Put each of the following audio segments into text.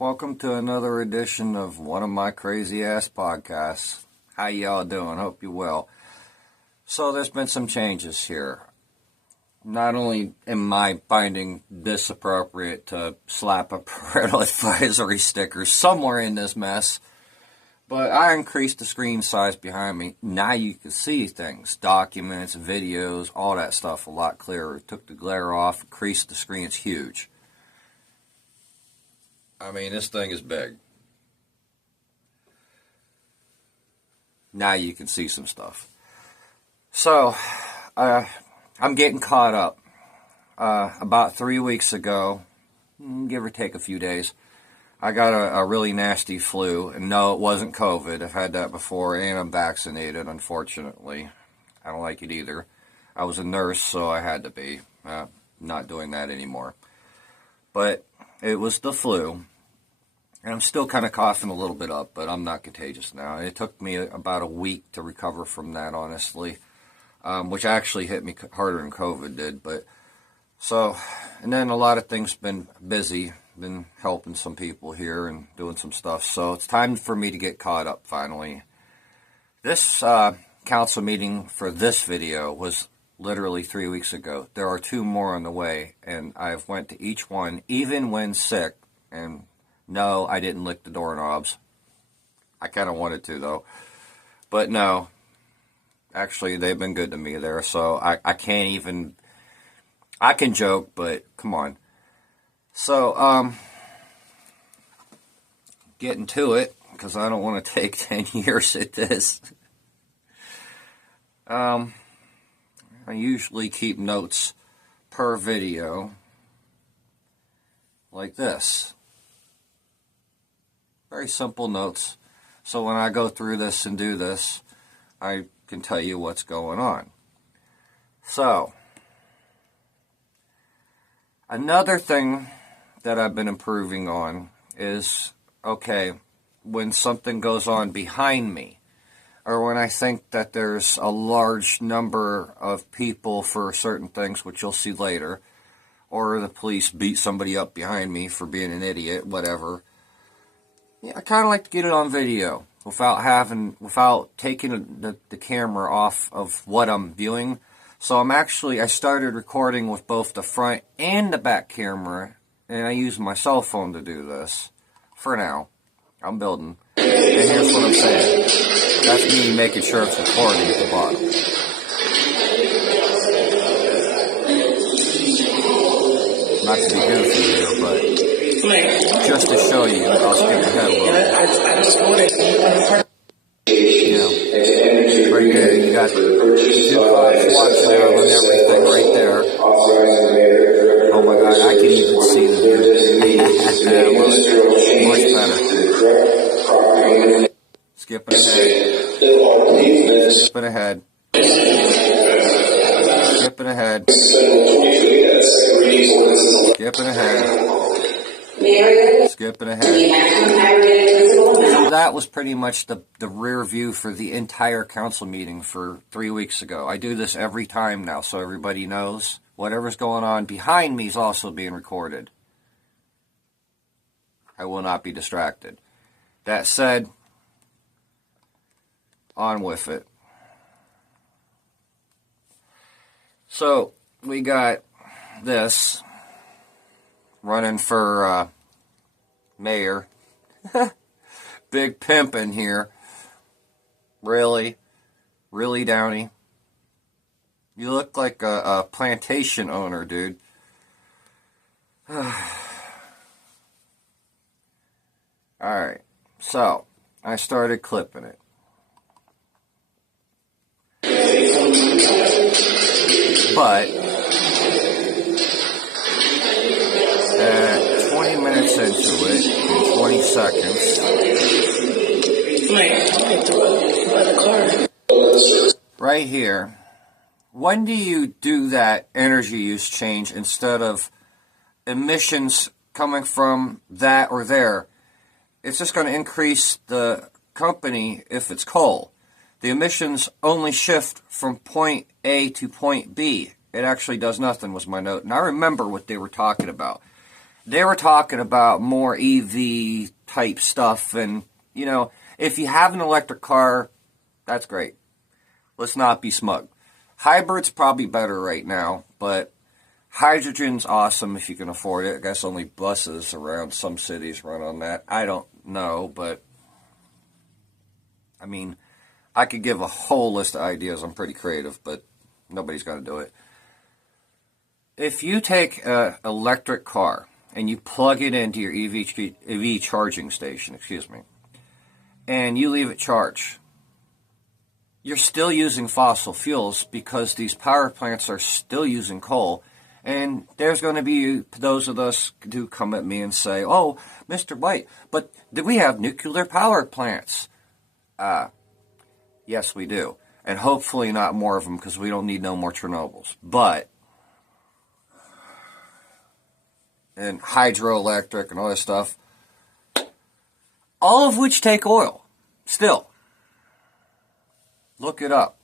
Welcome to another edition of one of my crazy ass podcasts. How y'all doing? Hope you're well. So there's been some changes here. Not only am I finding this appropriate to slap a parental advisory sticker somewhere in this mess, but I increased the screen size behind me. Now you can see things, documents, videos, all that stuff a lot clearer. Took the glare off, increased the screen. It's huge. I mean, this thing is big. Now you can see some stuff. So, I'm getting caught up. About 3 weeks ago, give or take a few days, I got a really nasty flu. And no, it wasn't COVID. I've had that before, and I'm vaccinated, unfortunately. I don't like it either. I was a nurse, so I had to be. Not doing that anymore. But it was the flu. And I'm still kind of coughing a little bit up, but I'm not contagious now. It took me about a week to recover from that, honestly, which actually hit me harder than COVID did. But so, and then a lot of things been busy, been helping some people here and doing some stuff. So it's time for me to get caught up finally. This council meeting for this video was literally 3 weeks ago. There are 2 more on the way, and I've went to each one, even when sick, and no, I didn't lick the doorknobs. I kind of wanted to, though. But no. Actually, they've been good to me there, so I can't even... I can joke, but come on. So, getting to it, because I don't want to take 10 years at this. I usually keep notes per video, like this. Very simple notes. So when I go through this and do this, I can tell you what's going on. So, another thing that I've been improving on is, okay, when something goes on behind me, or when I think that there's a large number of people for certain things, which you'll see later, or the police beat somebody up behind me for being an idiot, whatever. Yeah, I kind of like to get it on video without taking the camera off of what I'm viewing. So I started recording with both the front and the back camera, and I use my cell phone to do this. For now. I'm building. And here's what I'm saying. That's me making sure it's recording at the bottom. Not to be goofy here, but just to show you, I'll skip ahead a little bit. Right there, you got 2 cops watching out on everything right there. Oh my god, I can even see the view. Much better. Skipping ahead. Skipping ahead. Skipping ahead. Skipping ahead. Skipping ahead. So that was pretty much the rear view for the entire council meeting for 3 weeks ago. I do this every time now, so everybody knows whatever's going on behind me is also being recorded. I will not be distracted. That said, on with it. So, we got this running for mayor. Big pimp in here. Really? Really, Downey? You look like a plantation owner, dude. Alright, so I started clipping it. But at 20 minutes into it, in 20 seconds, right here, when do you do that energy use change instead of emissions coming from that or there? It's just going to increase the company if it's coal. The emissions only shift from point A to point B. It actually does nothing, was my note. And I remember what they were talking about. they were talking about more EV type stuff. And, you know, if you have an electric car, that's great. Let's not be smug. Hybrid's probably better right now, but hydrogen's awesome if you can afford it. I guess only buses around some cities run on that. I don't know, but I mean, I could give a whole list of ideas. I'm pretty creative, but nobody's going to do it. If you take an electric car and you plug it into your EV charging station, and you leave it charged, you're still using fossil fuels because these power plants are still using coal. And there's going to be those of us who come at me and say, oh, Mr. White, but do we have nuclear power plants? Yes, we do. And hopefully not more of them because we don't need no more Chernobyls. But, and hydroelectric and all this stuff, all of which take oil. Still. Look it up.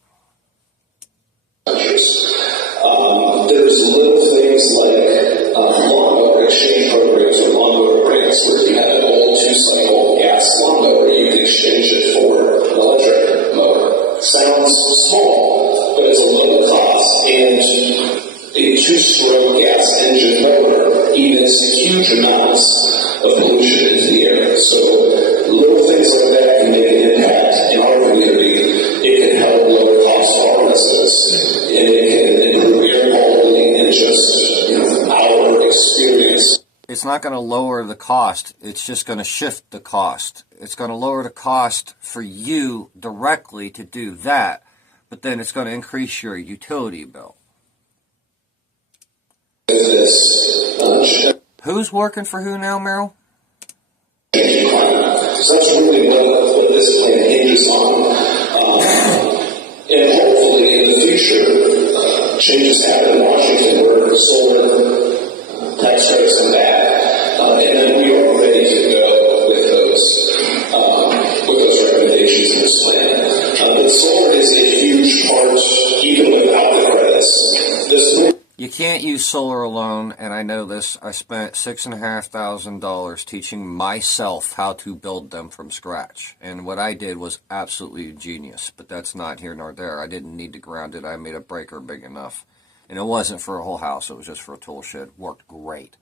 There's little things like lawnmower exchange programs or lawnmower grants where you have an old 2-cycle gas lawnmower, you can exchange it for an electric mower. Sounds small, but it's a low cost, and a 2-stroke gas engine mower emits huge amounts of pollution into the air. So little things like that can make an impact in our community. It can help lower costs for our residents, and it can improve air quality and just, our experience. It's not going to lower the cost. It's just going to shift the cost. It's going to lower the cost for you directly to do that, but then it's going to increase your utility bill. Who's working for who now, Meryl? So that's really what this plan hinges on. And hopefully in the future, changes happen in Washington where solar tax credits come back. And then we are ready to go with those recommendations in this plan. But solar is a huge part, even without the credits. You can't use solar alone, and I know this. I spent $6,500 teaching myself how to build them from scratch. And what I did was absolutely genius, but that's not here nor there. I didn't need to ground it. I made a breaker big enough. And it wasn't for a whole house. It was just for a tool shed. Worked great.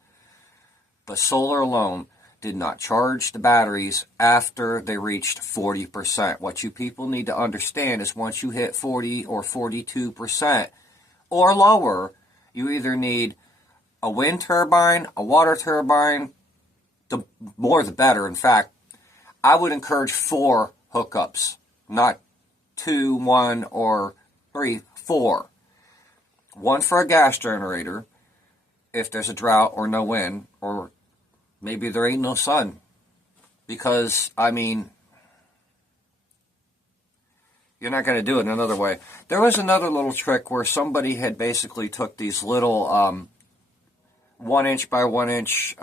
But solar alone did not charge the batteries after they reached 40%. What you people need to understand is once you hit 40 or 42% or lower, you either need a wind turbine, a water turbine, the more the better. In fact, I would encourage 4 hookups, not 2, 1, or 3, 4. One for a gas generator, if there's a drought or no wind, or maybe there ain't no sun. Because, I mean, you're not going to do it another way. There was another little trick where somebody had basically took these little 1-inch by 1-inch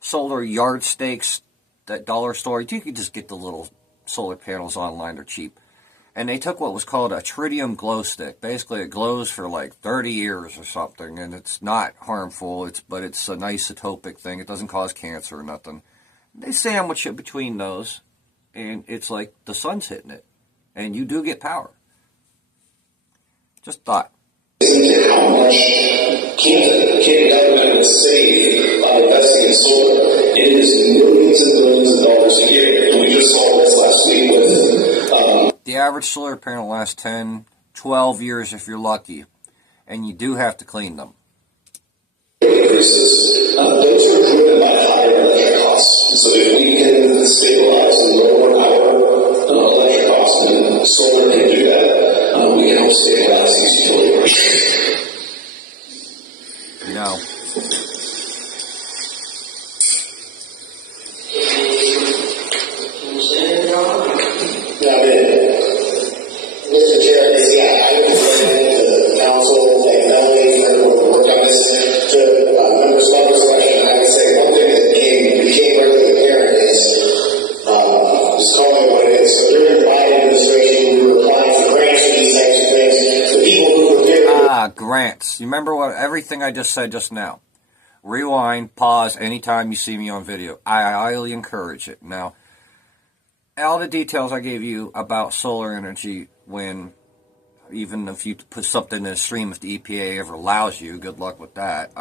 solar yard stakes, that dollar store. You could just get the little solar panels online. They're cheap. And they took what was called a tritium glow stick. Basically, it glows for like 30 years or something, and it's not harmful. But it's an isotopic thing. It doesn't cause cancer or nothing. They sandwich it between those, and it's like the sun's hitting it. And you do get power. Just thought. How much Canton government would save by investing in solar? It is millions and billions of dollars a year. And we just saw this last week with... The average solar panel lasts 10, 12 years if you're lucky. And you do have to clean them. Increases. Those are driven by higher electric costs. So if we can stabilize and lower our electric costs, and solar can do that, we can help stabilize these utility rates. You know. Mr. Chair, I would recommend the council, like Melanie, for everyone who worked on this, to Member Slaughter's question. I would say one thing that became really apparent is, just call it what it is. So during the Biden administration, we were applying for grants for these types of things. The people who were there. Grants. You remember everything I just said just now? rewind, pause anytime you see me on video. I highly encourage it. Now, all the details I gave you about solar energy, when even if you put something in a stream, if the EPA ever allows you, good luck with that.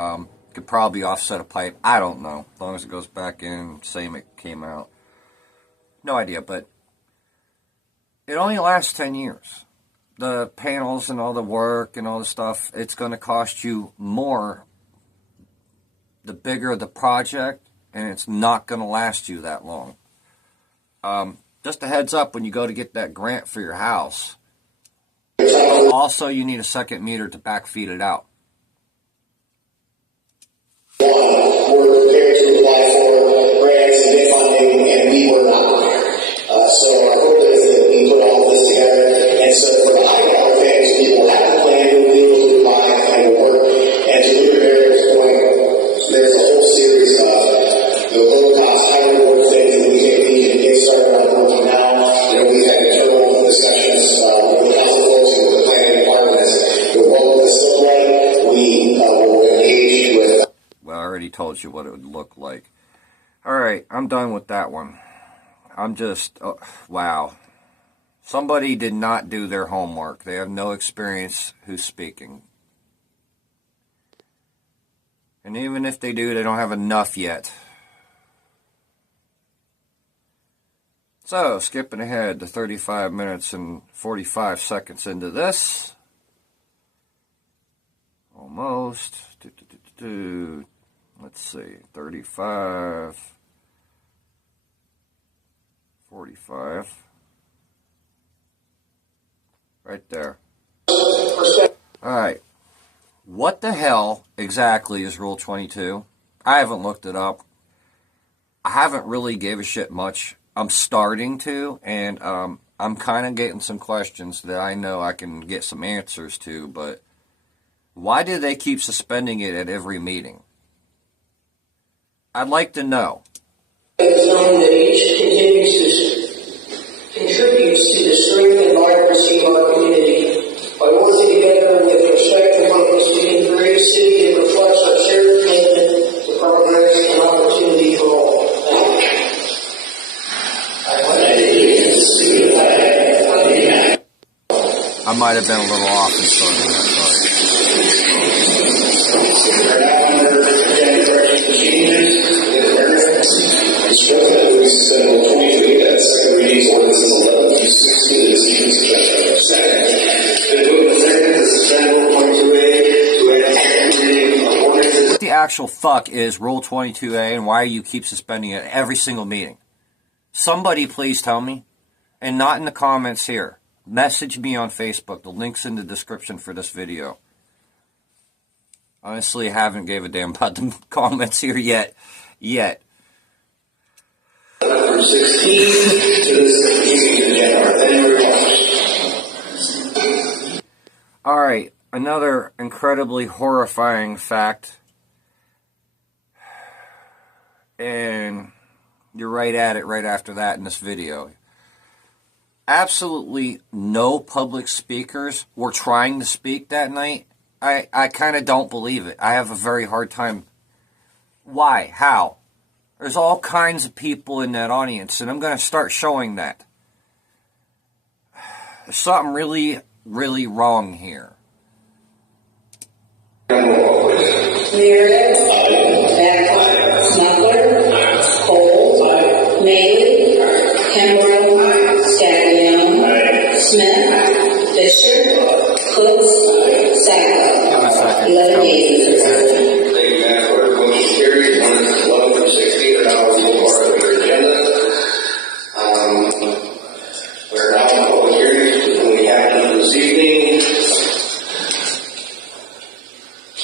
Could probably offset a pipe. I don't know. As long as it goes back in, same it came out. No idea, but it only lasts 10 years. The panels and all the work and all the stuff, it's going to cost you more the bigger the project, and it's not going to last you that long. Just a heads up when you go to get that grant for your house. Also, you need a second meter to backfeed it out. Were prepared to apply for grants and get funding, and we were not. So our hope is that we put all this together. And so for the high dollar things, we will have a plan, we'll be able to buy and will work. And to Luke Barrett's point, there's a whole series of the low cost, high reward things that we think we can get started on working now. We've had internal discussions with the council folks and with the planning departments. But what will this look like? We will engage with. Well, I already told you what it would look like. Alright, I'm done with that one. I'm just, wow. Somebody did not do their homework. They have no experience who's speaking. And even if they do, they don't have enough yet. So, skipping ahead to 35 minutes and 45 seconds into this. Almost. Let's see, 35, 45, right there. Alright, what the hell exactly is Rule 22? I haven't looked it up. I haven't really gave a shit much. I'm starting to, and I'm kind of getting some questions that I know I can get some answers to, but why do they keep suspending it at every meeting? I'd like to know. A zone that each contributes to the strength and vibrancy of our community. By working together with respect and purpose, we can create a city that reflects our shared commitment to progress and opportunity for all. I might have been a little off in starting that, What the actual fuck is Rule 22A, and why you keep suspending it every single meeting? Somebody please tell me. And not in the comments here. Message me on Facebook. The link's in the description for this video. Honestly, I haven't gave a damn about the comments here yet. Number 16 to this meeting agenda. Alright, another incredibly horrifying fact. And you're right at it right after that in this video. Absolutely no public speakers were trying to speak that night. I kind of don't believe it. I have a very hard time. Why? How? There's all kinds of people in that audience, and I'm going to start showing that. There's something really, really wrong here. Meredith, Babcock, Smuggler, Cole, Maley, Kimbrough, Staglione, Smith, Fisher, Cooks, Sacco. 11 yeas. Thank you, Madam Clerk. Motion carries. 11 through 16 are now part of your agenda. We're now in public hearings, which we have done this evening.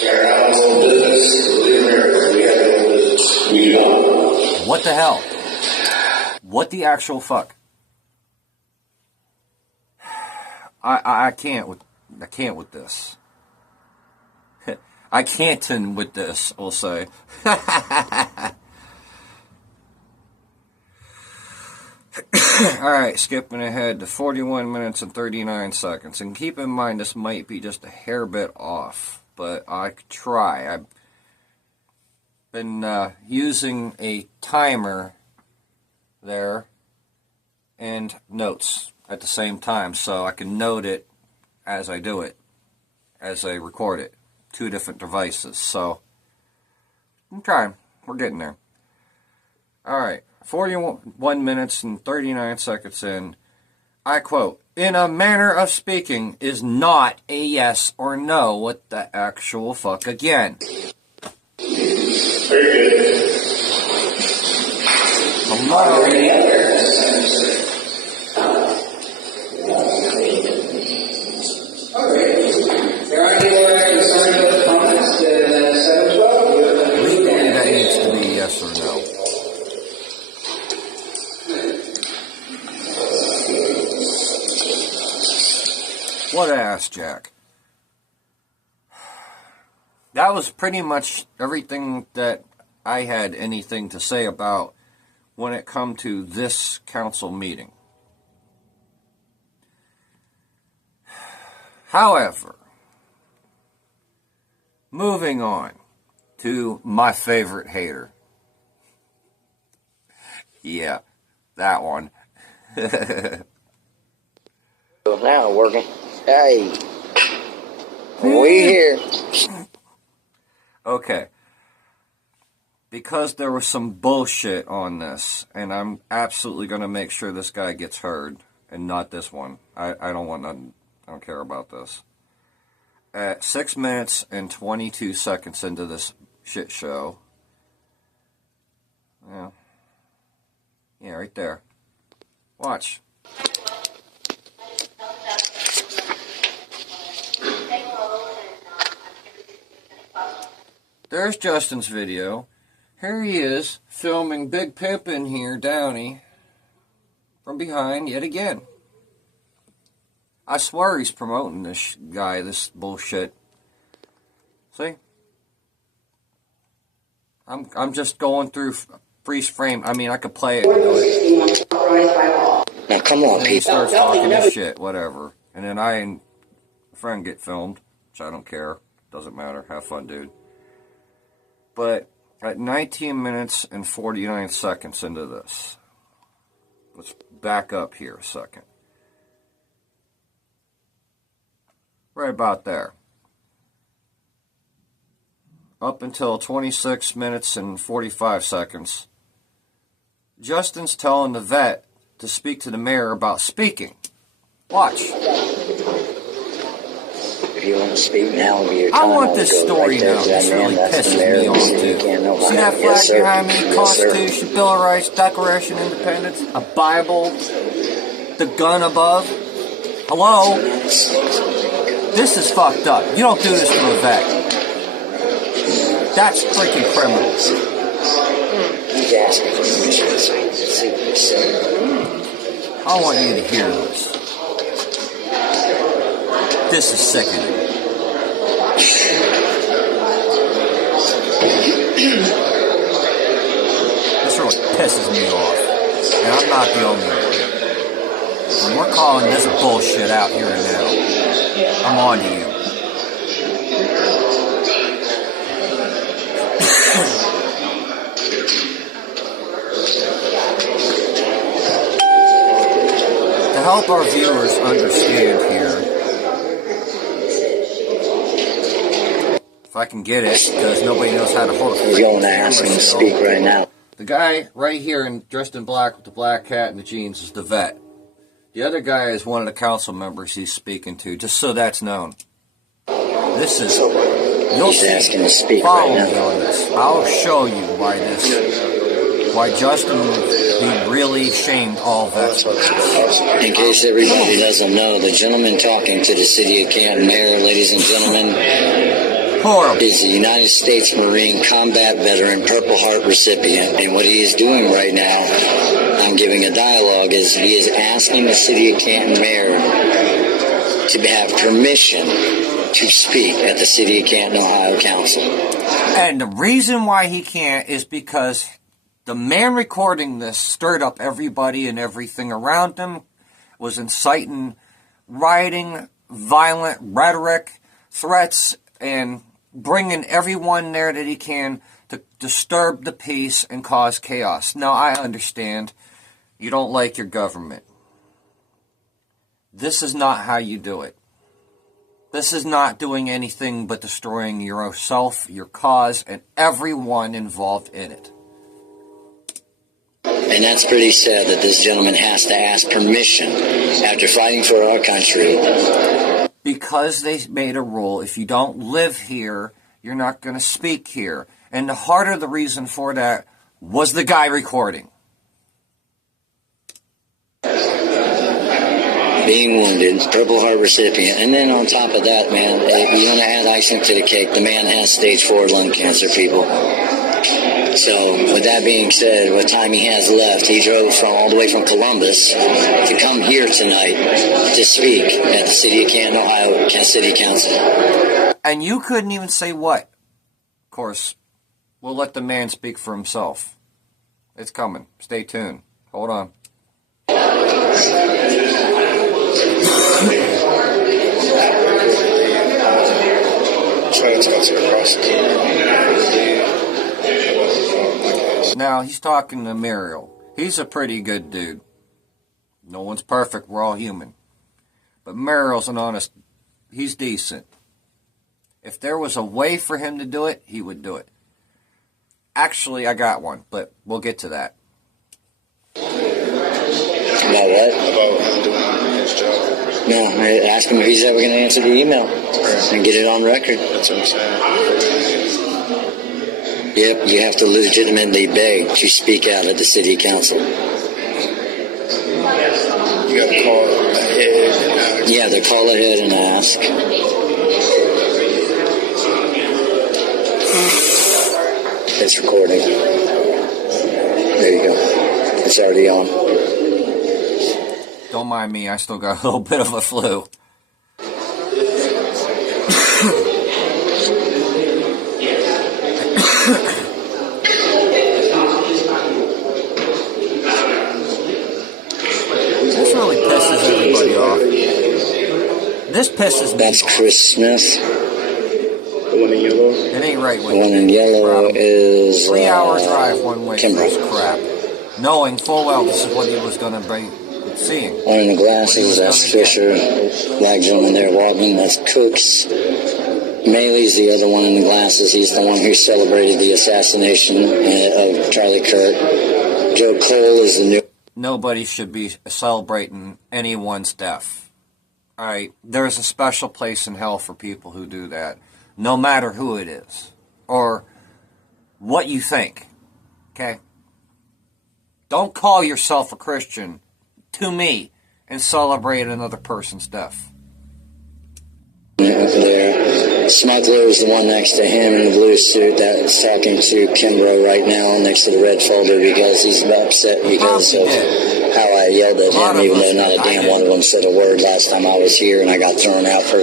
We are now in old business. Believe me, we have no business. We do not. What the hell? What the actual fuck? I can't with this. I Canton with this, we'll say. Alright, skipping ahead to 41 minutes and 39 seconds. And keep in mind, this might be just a hair bit off, but I could try. been using a timer there and notes at the same time, so I can note it as I do it, as I record it. 2 different devices, so I'm trying. We're getting there. Alright, 41 minutes and 39 seconds in. I quote, "In a manner of speaking is not a yes or no." What the actual fuck again? Very good. Hello? There are any more concerns or comments in 712? Legally, that needs to be yes or no. What ass, Jack? That was pretty much everything that I had anything to say about when it come to this council meeting. However, moving on to my favorite hater. Yeah, that one. Now working. Hey, we here. Okay. Because there was some bullshit on this, and I'm absolutely going to make sure this guy gets heard, and not this one. I don't want nothing. I don't care about this. At 6 minutes and 22 seconds into this shit show. Yeah. Yeah, right there. Watch. There's Justin's video. Here he is, filming Big Pimpin' here, Downey, from behind yet again. I swear he's promoting this guy, this bullshit. See? I'm just going through freeze frame. I mean, I could play it. Now come on, And he people. starts talking his shit, whatever. And then I and a friend get filmed, which I don't care. Doesn't matter. Have fun, dude. But at 19 minutes and 49 seconds into this, let's back up here a second. Right about there. Up until 26 minutes and 45 seconds, Justin's telling the vet to speak to the mayor about speaking. Watch. If you want to speak now, will be your I time. want this story now. This really pisses me off, too. See that flag behind me? Constitution, Bill of Rights, Declaration of Independence, a Bible, the gun above. Hello? This is fucked up. You don't do this to a vet. That's freaking criminal. He's asking for permission to see what he said. I want you to hear this. This is sickening. This really pisses me off. And I'm not the only one. And we're calling this bullshit out here and now. I'm on to you. To help our viewers understand here, if I can get it, because nobody knows how to hold a We're going to ask him to speak right now. The guy right here, dressed in black with the black hat and the jeans, is the vet. The other guy is one of the council members he's speaking to, just so that's known. This is... You'll He's asking to speak follow right me now. on this. I'll show you why Justin, he really shamed all vets with this. In case everybody doesn't know, the gentleman talking to the city of Canton mayor, ladies and gentlemen, Horrible. is a United States Marine combat veteran, Purple Heart recipient. And what he is doing right now, I'm giving a dialogue, is he is asking the city of Canton mayor to have permission to speak at the City of Canton, Ohio Council. And the reason why he can't is because the man recording this stirred up everybody and everything around him, was inciting rioting, violent rhetoric, threats, and bringing everyone there that he can to disturb the peace and cause chaos. Now, I understand you don't like your government. This is not how you do it. This is not doing anything but destroying yourself, your cause, and everyone involved in it. And that's pretty sad that this gentleman has to ask permission after fighting for our country. Because they made a rule, if you don't live here, you're not going to speak here. And the heart of the reason for that was the guy recording. Being wounded, Purple Heart recipient, and then on top of that, man, you want to add icing to the cake. The man has stage 4 lung cancer, people. So, with that being said, what time he has left, he drove all the way from Columbus to come here tonight to speak at the City of Canton, Ohio City Council. And you couldn't even say what. Of course, we'll let the man speak for himself. It's coming. Stay tuned. Hold on. Now, he's talking to Muriel. He's a pretty good dude. No one's perfect. We're all human. But Muriel's an honest... He's decent. If there was a way for him to do it, he would do it. Actually, I got one, but we'll get to that. About what? About him doing his job. No, I asked him if he's ever going to answer the email and get it on record. That's what I'm saying. Yep, you have to legitimately beg to speak out at the City Council. You got to call ahead and ask. Yeah, they call ahead and ask. It's recording. There you go. It's already on. Don't mind me, I still got a little bit of a flu. This really pisses everybody off. This pisses me That's off. Chris Smith. The one in yellow? It ain't right The with one in yellow is 3 hour drive one way for Kimber. this crap. Knowing full well this is what he was going to be seeing. One in the glasses, that's Fisher. Black gentleman there walking, that's Cooks. Maley's the other one in the glasses. He's the one who celebrated the assassination of Charlie Kirk. Joe Cole is the new... Nobody should be celebrating anyone's death. Alright, there's a special place in hell for people who do that. No matter who it is. Or what you think. Okay? Don't call yourself a Christian to me and celebrate another person's death. There. Smuggler is the one next to him in the blue suit that's talking to Kimbrough right now next to the red folder because he's upset because of how I yelled at him, even though not a damn one of them said a word last time I was here, and I got thrown out for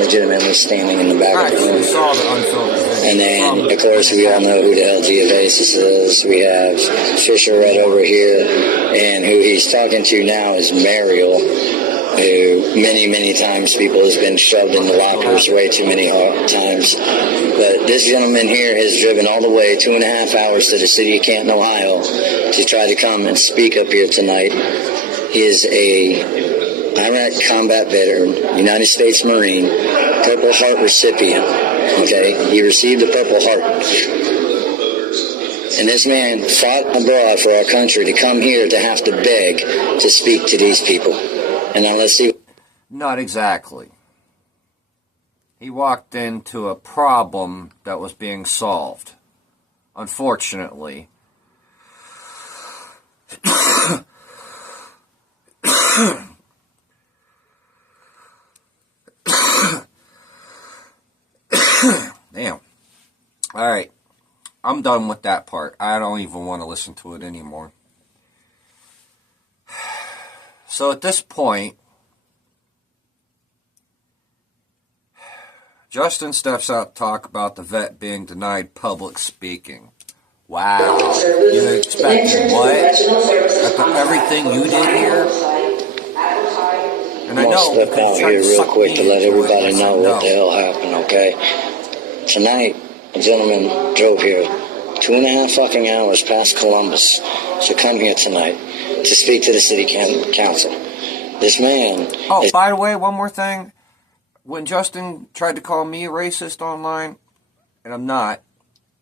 legitimately standing in the back of the room. We saw the unfiltered video. And then, of course, we all know who the LG of Aces is. We have Fisher right over here, and who he's talking to now is Mariel, who many times people has been shoved in the lockers way too many times. But this gentleman here has driven all the way 2.5 hours to the city of Canton, Ohio to try to come and speak up here tonight. He is a Iraq combat veteran, United States Marine, Purple Heart recipient. Okay, he received the Purple Heart. And this man fought abroad for our country to come here to have to beg to speak to these people. And now let's see. Not exactly. He walked into a problem that was being solved. Unfortunately. Damn. Alright. I'm done with that part. I don't even want to listen to it anymore. So at this point, Justin steps out to talk about the vet being denied public speaking. Wow. You expected what? After everything you did here? And I I'm know going to step out here real quick to let everybody know what the hell happened, okay? Tonight, a gentleman drove here 2.5 fucking hours past Columbus to come here tonight to speak to the city council. This man... Oh, by the way, one more thing. When Justin tried to call me a racist online, and I'm not,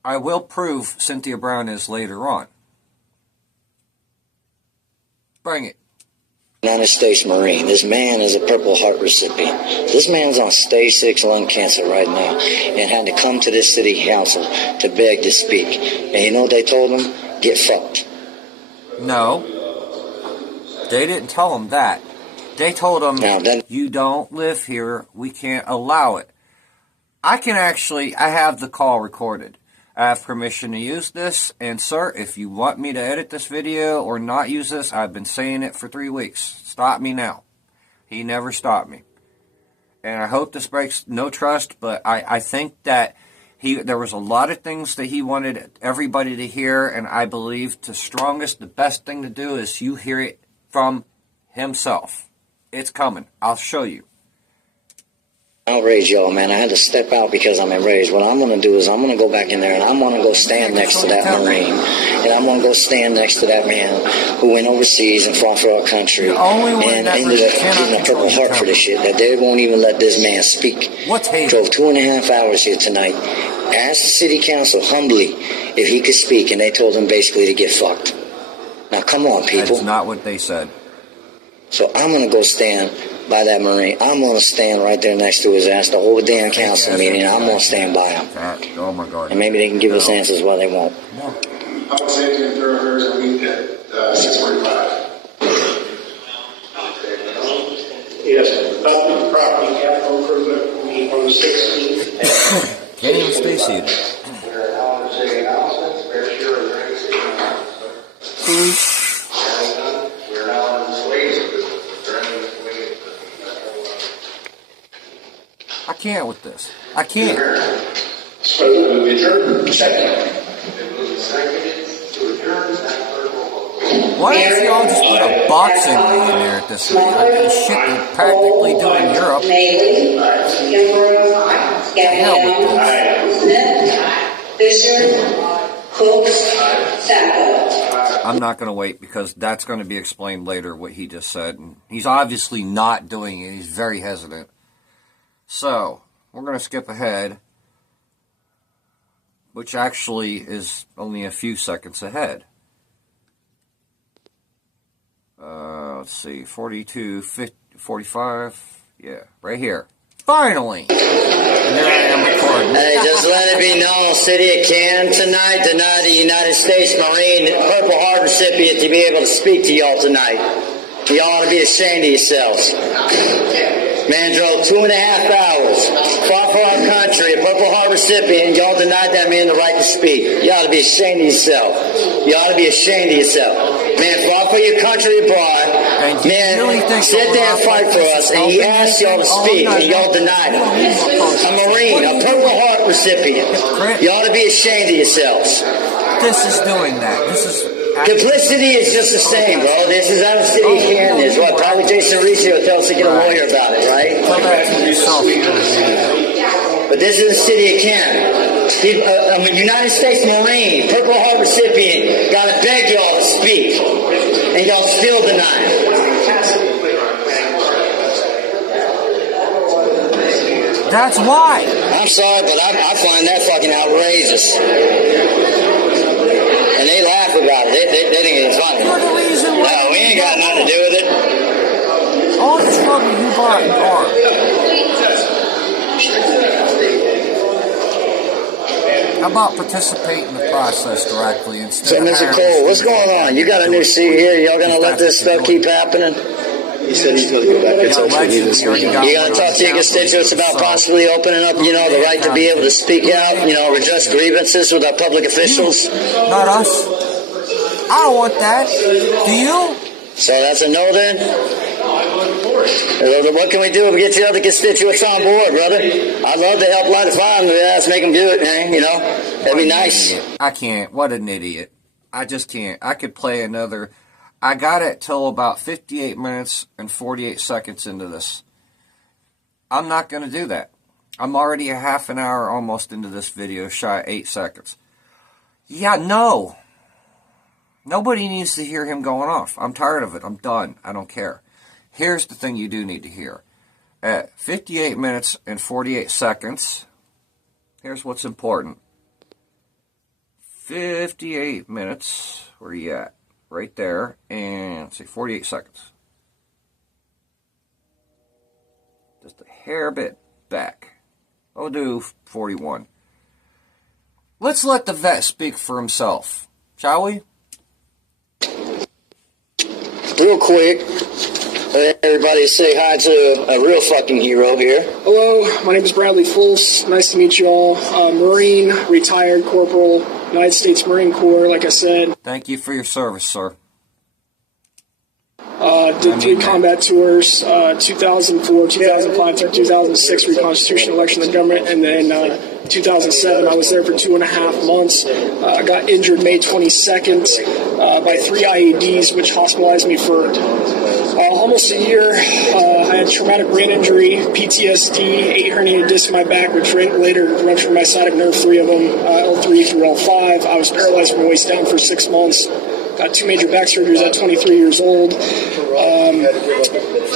I will prove Cynthia Brown is later on. Bring it. United States Marine. This man is a Purple Heart recipient. This man's on stage 6 lung cancer right now and had to come to this city council to beg to speak. And you know what they told him? Get fucked. No. They didn't tell him that. They told him, you don't live here. We can't allow it. I have the call recorded. I have permission to use this, and sir, if you want me to edit this video or not use this, I've been saying it for 3 weeks. Stop me now. He never stopped me. And I hope this breaks no trust, but I think that there was a lot of things that he wanted everybody to hear, and I believe the best thing to do is you hear it from himself. It's coming. I'll show you. Outrage, y'all, man. I had to step out because I'm enraged. What I'm going to do is I'm going to go back in there and I'm going to go stand next to that Marine. And I'm going to go stand next to that man who went overseas and fought for our country. And ended up getting a Purple Heart for this shit. That they won't even let this man speak. Drove 2.5 hours here tonight. Asked the city council humbly if he could speak. And they told him basically to get fucked. Now, come on, people. That's not what they said. So I'm going to go stand by that Marine. I'm going to stand right there next to his ass the whole damn council meeting. I'm going to stand by him. Oh, my God. And maybe they can give us answers why they won't. Public safety and thoroughfares a week at 6:45. Yes, public property capital improvement will be on the 16th. Can't even stay seated. I can't with this. I can't. Why don't y'all just put a boxing ring in there at this rate? I mean, shit they practically do in Europe. Hell with this. I'm not going to wait because that's going to be explained later what he just said. And he's obviously not doing it. He's very hesitant. So, we're going to skip ahead, which actually is only a few seconds ahead. Let's see, 42, 50, 45, yeah, right here. Finally! And there I am recording. Hey, just let it be known, City of Canton tonight denied a United States Marine Purple Heart recipient to be able to speak to y'all tonight. Y'all ought to be ashamed of yourselves. Man drove 2.5 hours, fought for our country, a Purple Heart recipient, y'all denied that man the right to speak. You ought to be ashamed of yourself. You ought to be ashamed of yourself. Man fought for your country abroad. Man sit there and fight for us, and he asked y'all to speak, and y'all denied him. A Marine, a Purple Heart recipient. You ought to be ashamed of yourselves. This is doing that. This is... Complicity is just the same, bro. This is how the city of Canton is. What? Probably Jason Riccio will tell us to get a lawyer about it, right? Tell that to yourself. But this is the city of Canton. A United States Marine, Purple Heart recipient, got to beg y'all to speak, and y'all still deny it. That's why. I'm sorry, but I find that fucking outrageous. And they laugh about it. They think it's funny. You're the reason why. No, we ain't got nothing to do with it. All the trouble you brought in car. How about participate in the process directly instead of... So, Mr. Cole, what's going on? You got a new seat here. Y'all gonna let this stuff keep happening? He said he's going to go back and talk to you this week. You gonna talk to your constituents about possibly opening up, the right to be able to speak out, redress grievances with our public officials? Not us. I don't want that. Do you? So that's a no then? What can we do if we get the other constituents on board, brother? I'd love to help light a fire in the ass, make them do it, man, That'd be nice. I can't. What an idiot. I just can't. I could play another... I got it till about 58 minutes and 48 seconds into this. I'm not going to do that. I'm already a half an hour almost into this video, shy of 8 seconds. Yeah, no. Nobody needs to hear him going off. I'm tired of it. I'm done. I don't care. Here's the thing you do need to hear. At 58 minutes and 48 seconds, here's what's important. 58 minutes, where are you at? Right there, and let's see, 48 seconds. Just a hair bit back. I'll do 41. Let's let the vet speak for himself, shall we? Real quick, let everybody say hi to a real fucking hero here. Hello, my name is Bradley Fultz. Nice to meet you all. Marine, retired corporal, United States Marine Corps, like I said. Thank you for your service, sir. Did 3 combat tours, 2004, 2005, 2006 reconstitution election of the government, and then 2007 I was there for 2.5 months. I got injured May 22nd by 3 IEDs, which hospitalized me for almost a year. I had traumatic brain injury, PTSD, 8 herniated discs in my back, which later ruptured my sciatic nerve, 3 of them, L3 through L5. I was paralyzed from the waist down for 6 months. Got 2 major back surgeries at 23 years old.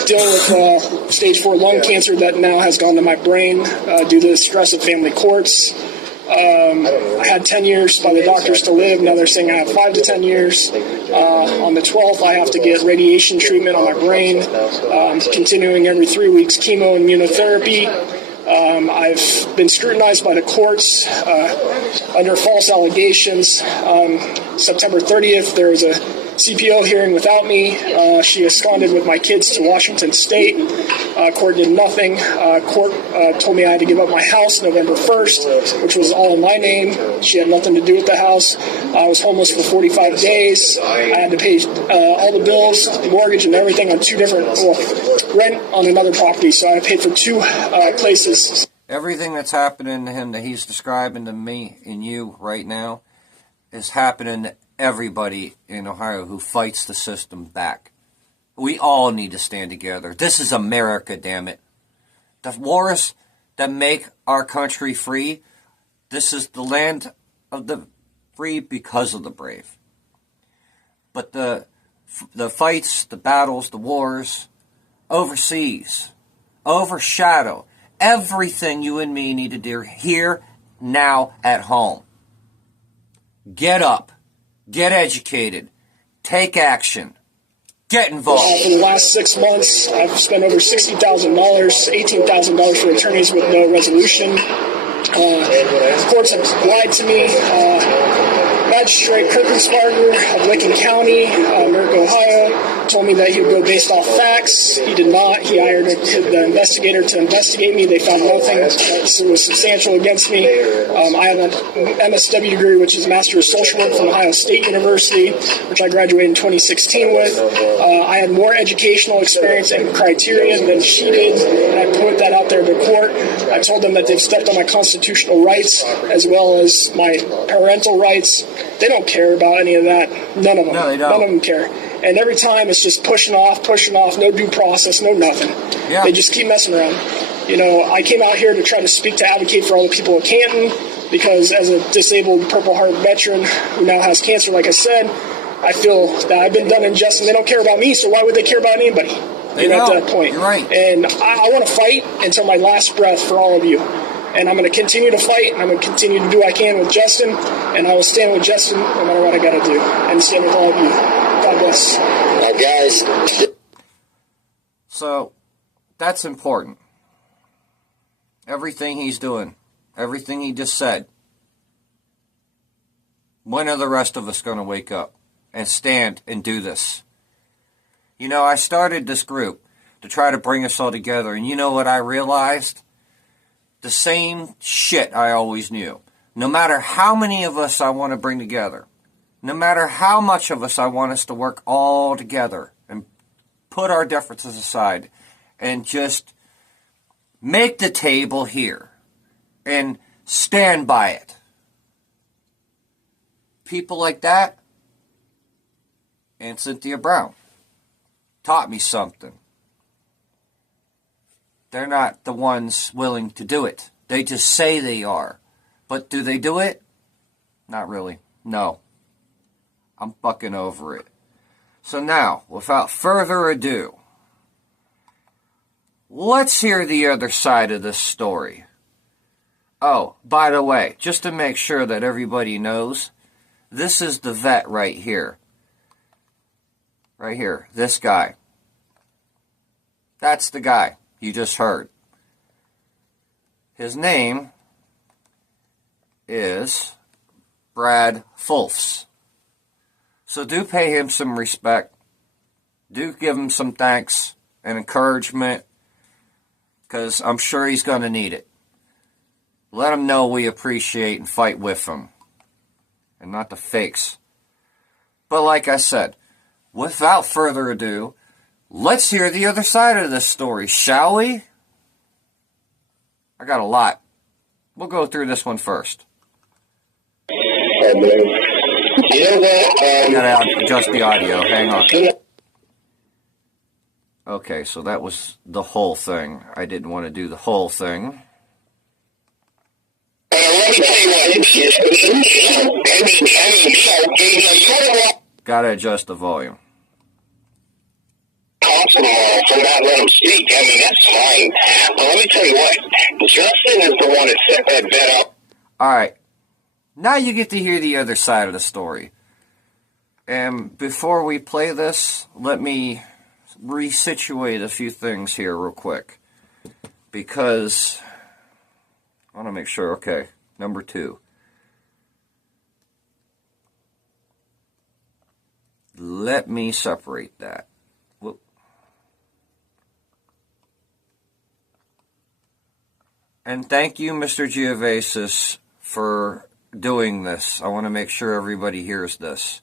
Dealing with stage 4 lung cancer that now has gone to my brain due to the stress of family courts. I had 10 years by the doctors to live. Now they're saying I have 5 to 10 years. On the 12th, I have to get radiation treatment on my brain. Continuing every 3 weeks, chemo and immunotherapy. I've been scrutinized by the courts under false allegations. September 30th, there was a CPO hearing without me. She absconded with my kids to Washington State. Court did nothing. Court told me I had to give up my house November 1st, which was all in my name. She had nothing to do with the house. I was homeless for 45 days. I had to pay all the bills, the mortgage, and everything on 2 different, rent on another property. So I paid for 2 places. Everything that's happening to him that he's describing to me and you right now is happening to everybody in Ohio who fights the system back. We all need to stand together. This is America, damn it. The wars that make our country free, this is the land of the free because of the brave. But the fights, the battles, the wars overseas overshadow everything you and me need to do here, now, at home. Get up. Get educated. Take action. Get involved. For the last 6 months, I've spent over $60,000, $18,000 for attorneys with no resolution. Courts have lied to me. Magistrate Kirkensparger of Licking County, America, Ohio, told me that he would go based off facts. He did not. He hired the investigator to investigate me. They found nothing that was substantial against me. I have an MSW degree, which is Master of Social Work from Ohio State University, which I graduated in 2016 with. I had more educational experience and criteria than she did, and I put that out there to court. I told them that they've stepped on my constitutional rights as well as my parental rights. They don't care about any of that. None of them. No, they don't. None of them care. And every time it's just pushing off, no due process, no nothing. Yeah. They just keep messing around. You know, I came out here to try to speak to advocate for all the people of Canton because as a disabled Purple Heart veteran who now has cancer, like I said, I feel that I've been done injustice and they don't care about me, so why would they care about anybody? They At don't. that point. You're right. And I want to fight until my last breath for all of you. And I'm going to continue to fight, and I'm going to continue to do what I can with Justin, and I will stand with Justin no matter what I got to do, and stand with all of you. God bless. Guys. So, that's important. Everything he's doing, everything he just said. When are the rest of us going to wake up and stand and do this? You know, I started this group to try to bring us all together, and you know what I realized? The same shit I always knew. No matter how many of us I want to bring together, no matter how much of us I want us to work all together and put our differences aside and just make the table here and stand by it. People like that and Cynthia Brown taught me something. They're not the ones willing to do it. They just say they are. But do they do it? Not really. No. I'm fucking over it. So now, without further ado, let's hear the other side of this story. Oh, by the way, just to make sure that everybody knows, this is the vet right here. Right here, this guy. That's the guy you just heard. His name is Brad Fulfs. So do pay him some respect. Do give him some thanks and encouragement, because I'm sure he's going to need it. Let him know we appreciate and fight with him, and not the fakes. But like I said, without further ado, let's hear the other side of this story, shall we? I got a lot. We'll go through this one first. You know what? I gotta adjust the audio. Hang on. Okay, so that was the whole thing. I didn't want to do the whole thing. Let me tell you what. Gotta adjust the volume. For not letting him speak. I mean, that's fine. But let me tell you what. Justin is the one that set that bet up. Alright. Now you get to hear the other side of the story. And before we play this, let me resituate a few things here real quick. Because I want to make sure. Okay, number 2. Let me separate that. Whoop. And thank you, Mr. Geovasis, for doing this. I want to make sure everybody hears this.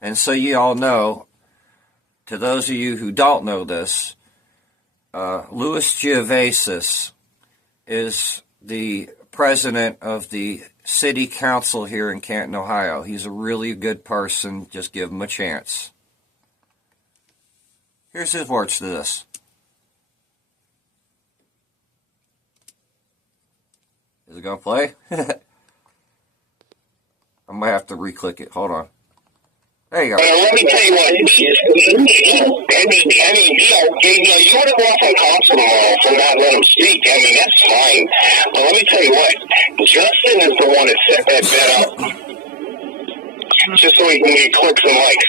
And so you all know, to those of you who don't know this, Louis Geovasis is the president of the city council here in Canton, Ohio. He's a really good person. Just give him a chance. Here's his words to this. Is it going to play? I might have to re-click it. Hold on. There you go. Let me tell you what. I mean, you would have lost on council tomorrow for not letting him speak. I mean, that's fine. But let me tell you what. Justin is the one that set that bet up. Just so he can get clicks and likes.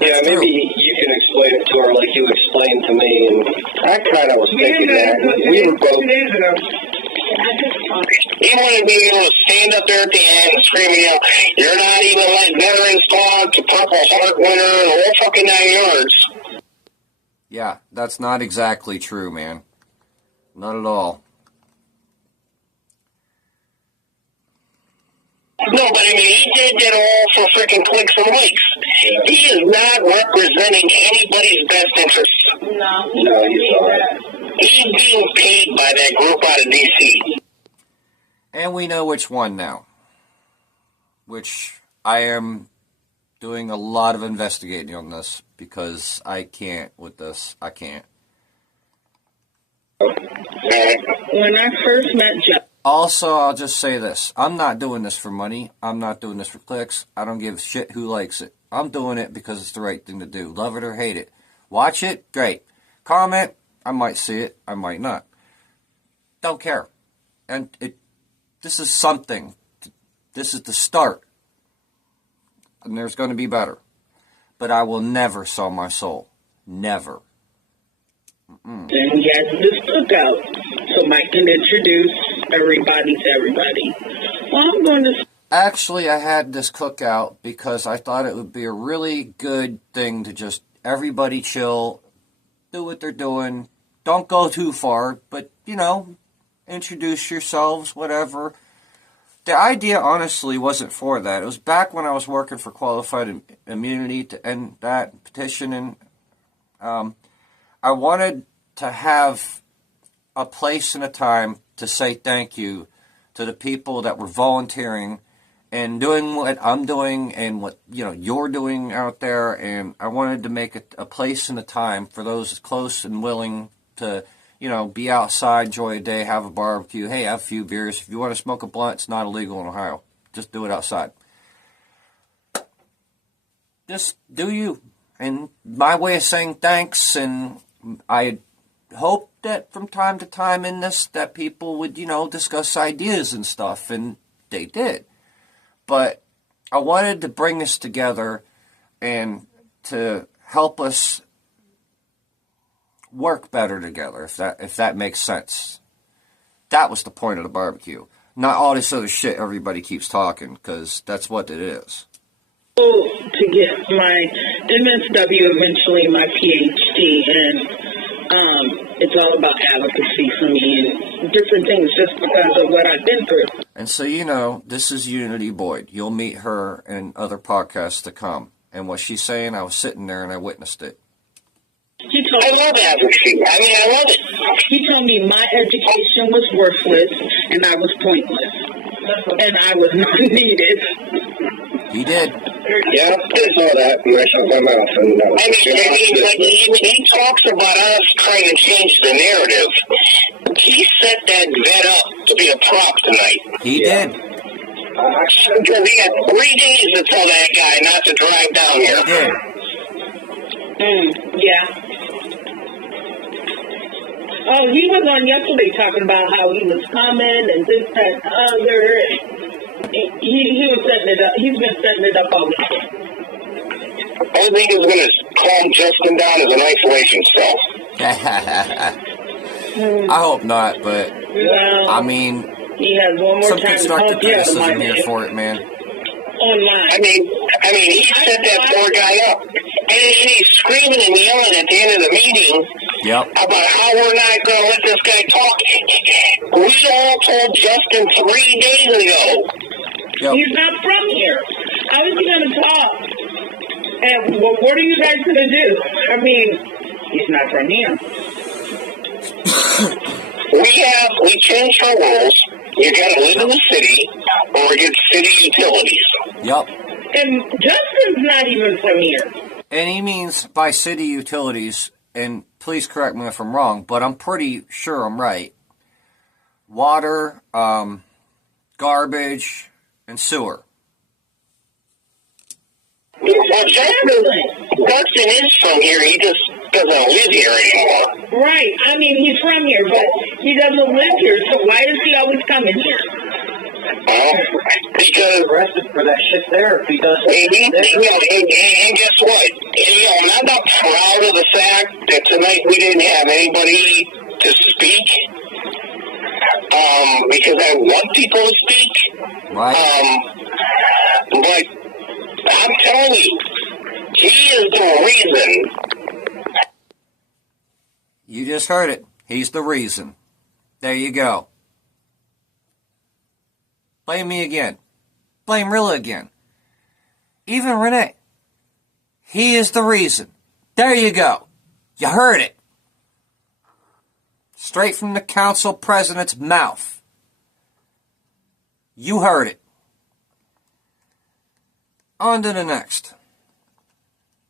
Yeah, maybe you can explain it to her like you explained to me. And I kind of was thinking that. We were both. He wanted me to stand up there at the end and screaming out, "You're not even letting veterans talk to Purple Heart winner and the whole fucking 9 yards." Yeah, that's not exactly true, man. Not at all. No, but I mean, he did that all for freaking clicks and likes. He is not representing anybody's best interests. No, he's all right. He's being paid by that group out of D.C. And we know which one now. Which I am doing a lot of investigating on this because I can't with this. I can't. When I first met Jeff. Also, I'll just say this. I'm not doing this for money. I'm not doing this for clicks. I don't give a shit who likes it. I'm doing it because it's the right thing to do. Love it or hate it. Watch it? Great. Comment? I might see it. I might not. Don't care. And this is something. This is the start. And there's going to be better. But I will never sell my soul. Never. And he has this cookout. So Mike can introduce everybody to everybody. Well, I'm going to... Actually, I had this cookout because I thought it would be a really good thing to just everybody chill, do what they're doing. Don't go too far, but, you know, introduce yourselves, whatever. The idea, honestly, wasn't for that. It was back when I was working for Qualified Immunity to end that petition. And I wanted to have a place and a time to say thank you to the people that were volunteering and doing what I'm doing and what, you know, you're doing out there. And I wanted to make a place and a time for those close and willing to, you know, be outside, enjoy a day, have a barbecue. Hey, have a few beers. If you want to smoke a blunt, it's not illegal in Ohio. Just do it outside. just do you. And my way of saying thanks, and I hope that from time to time in this that people would, discuss ideas and stuff, and they did. But I wanted to bring this together and to help us work better together, if that makes sense. That was the point of the barbecue. Not all this other shit everybody keeps talking, because that's what it is. To get my MSW, eventually my PhD, and it's all about advocacy for me and different things just because of what I've been through. And so, this is Unity Boyd. You'll meet her in other podcasts to come. And what she's saying, I was sitting there and I witnessed it. I love advocacy. I love it. He told me my education was worthless and I was pointless. And I was not needed. He did. Yeah, I saw that and I shut my mouth. He talks about us trying to change the narrative. He set that vet up to be a prop tonight. He did. Because he had 3 days to tell that guy not to drive down here. He did. Yeah. Oh, he was on yesterday talking about how he was coming and this, that, and other. He was setting it up. He's been setting it up all week. I think he's going to calm Justin down as an isolation cell. I hope not, but Well, he has one more some time to constructive pump you out of my criticism here for it, man. online. I mean, he set that poor guy up. And he's screaming and yelling at the end of the meeting about how we're not going to let this guy talk. We all told Justin 3 days ago. Yep. He's not from here. How is he going to talk? And what are you guys going to do? I mean, he's not from here. We changed our rules. You got to live in the city or get city utilities. Yep. And Justin's not even from here. And he means by city utilities, and please correct me if I'm wrong, but I'm pretty sure I'm right. Water, garbage, and sewer. Well, Justin is from here. He just doesn't live here anymore. Right. I mean, he's from here, but he doesn't live here, so why is he always coming here? Because arrested for that shit there if he does. And guess what? I'm not proud of the fact that tonight we didn't have anybody to speak. Because I want people to speak. Right. But I'm telling you, he is the reason. You just heard it. He's the reason. There you go. Blame me again. Blame Rilla again. Even Renee. He is the reason. There you go. You heard it. Straight from the council president's mouth. You heard it. On to the next.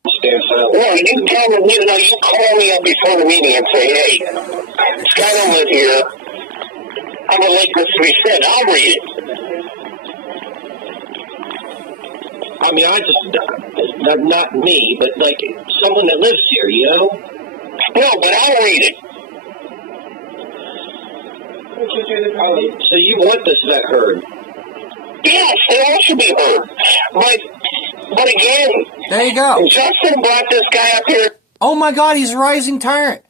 Well, you call me up before the meeting and say, hey, Scott don't live here. I would like this to be said. I'll read it. I mean, not me, but like someone that lives here, No, but I'll read it. So you want this vet heard? Yes, it all should be heard. But again, there you go. Justin brought this guy up here. Oh my God, he's a rising tyrant.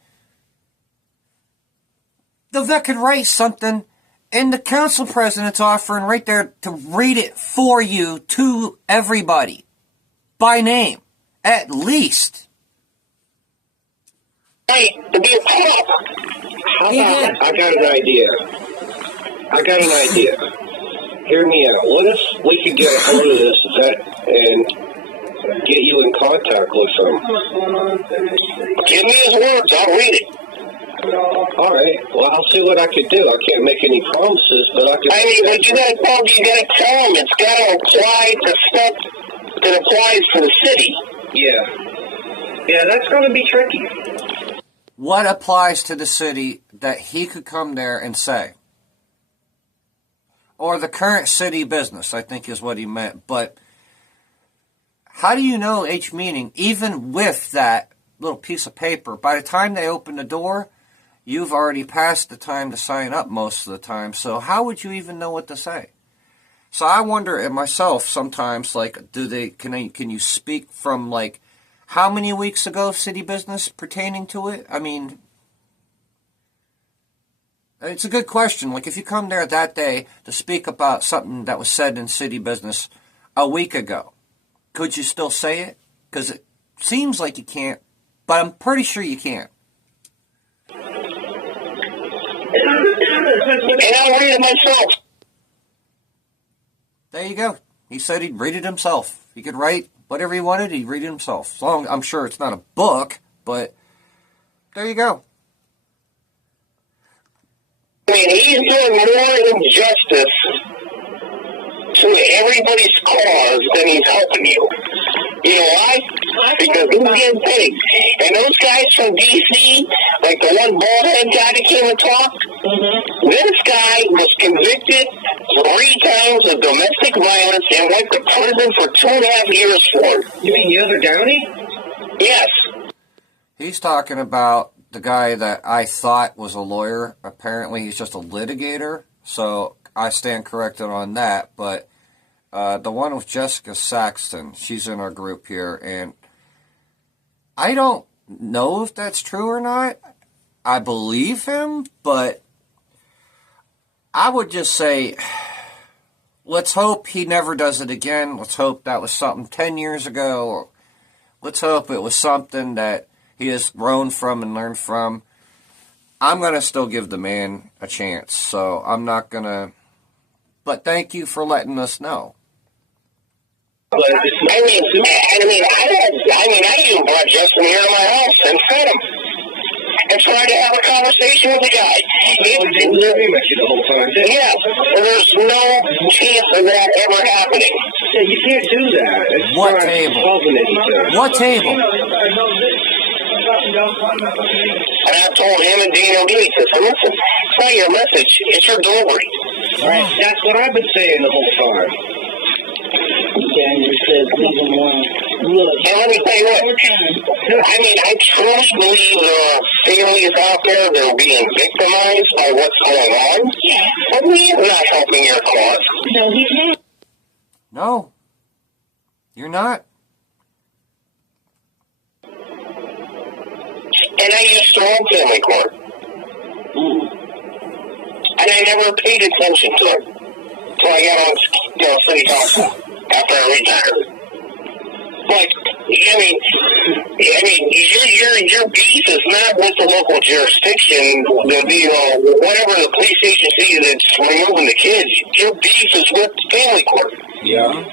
The vet could write something, and the council president's offering right there to read it for you to everybody. By name. At least. Hey, to be a prop. I got an idea. Hear me out. What if we could get a hold of this vet and get you in contact with him? Give me his words. I'll read it. All right. Well, I'll see what I could do. I can't make any promises, but I can. But you gotta tell him it's gotta apply to stuff that applies to the city. Yeah, that's going to be tricky. What applies to the city that he could come there and say? Or the current city business, I think is what he meant. But how do you know each meeting, even with that little piece of paper? By the time they open the door, you've already passed the time to sign up most of the time. So how would you even know what to say? So I wonder at myself sometimes, like, can you speak from, like, how many weeks ago city business pertaining to it? I mean, it's a good question. Like, if you come there that day to speak about something that was said in city business a week ago, could you still say it? Because it seems like you can't, but I'm pretty sure you can't. And I'll read it myself. There you go. He said he'd read it himself. He could write whatever he wanted, he'd read it himself. As long, I'm sure it's not a book, but there you go. I mean, he's doing more injustice to everybody's cause than he's helping you. You know why? Because he's getting paid. And those guys from D.C., like the one bald-head guy that came and talked, this guy was convicted 3 times of domestic violence and went to prison for 2.5 years for it. You mean the other Downey? Yes. He's talking about the guy that I thought was a lawyer. Apparently he's just a litigator, so I stand corrected on that. But the one with Jessica Saxton, she's in our group here, and I don't know if that's true or not. I believe him, but I would just say, let's hope he never does it again. Let's hope that was something 10 years ago. Or let's hope it was something that he has grown from and learned from. I'm going to still give the man a chance, so I'm not going to. But thank you for letting us know. But I even brought Justin here to my house and fed him and tried to have a conversation with the guy. He with you the whole time. Yeah, there's no chance of that ever happening. Yeah, you can't do that. It's What table? What table? And I told him and Daniel Gates, I said, listen, it's not your message, it's your delivery. Right. That's what I've been saying the whole time. Daniel says, leave him alone. Look, and let me tell you what, I mean, I truly believe there are families out there that are being victimized by what's going on. Yeah. But he is not helping your cause. No, he's not. No, you're not. And I used to run family court. And I never paid attention to it until I got on, city council after I retired. Like, I mean, your beef is not with the local jurisdiction, whatever the police agency that's removing the kids. Your beef is with family court. Yeah.